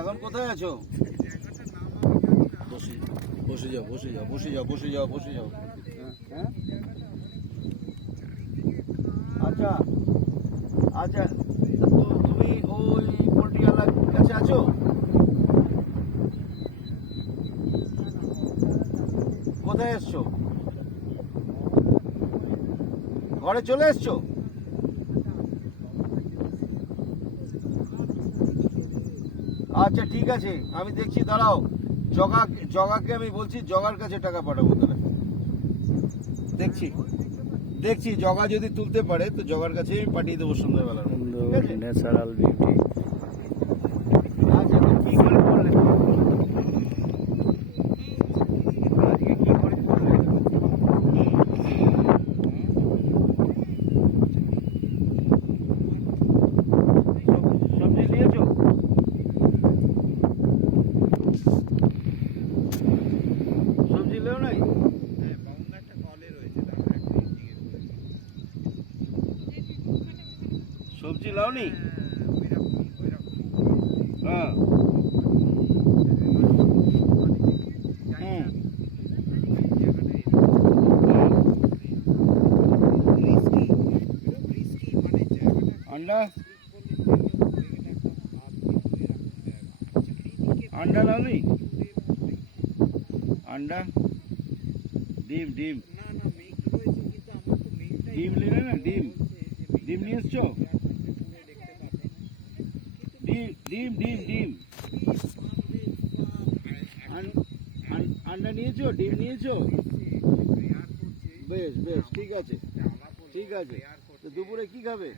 এখন কোথায় আছো? বসে বসে যাও বসে যাও বসে যাও বসে যাও বসে যাও। হ্যাঁ? আচ্ছা আচ্ছা তো তুমি ওই পোল্ট্রিওয়ালার কাছে আছো? কোথায় এসছো? ঘরে চলে এসছো? আচ্ছা ঠিক আছে। আমি দেখছি, দাঁড়াও। জগা জগাকে আমি বলছি, জগার কাছে টাকা পাঠাবো তাহলে। দেখছি। দেখছি, জগা যদি তুলতে পারে, তো জগার কাছে আমি পাঠিয়ে দেবো সন্ধ্যাবেলা ঠিক ন্যাচারাল বিউটি আচ্ছা তো কি করে করলে আজকে কি করে করলে সব- সবজি নিয়েছো সবজি লেও নাই সবজি লাউনি হ্যাঁ। আন্ডা? আন্ডা লাউনি আন্ডা? ডিম ডিম ডিম নিলে না ডিম। ডিম নিয়ে এসছো? ডিম ডিম ডিম। ডিম আন- আন- আন্ডা নিয়েছো? ডিম নিয়েছো? বেশ বেশ, ঠিক আছে। ঠিক আছে। তো দুপুরে কি খাবে?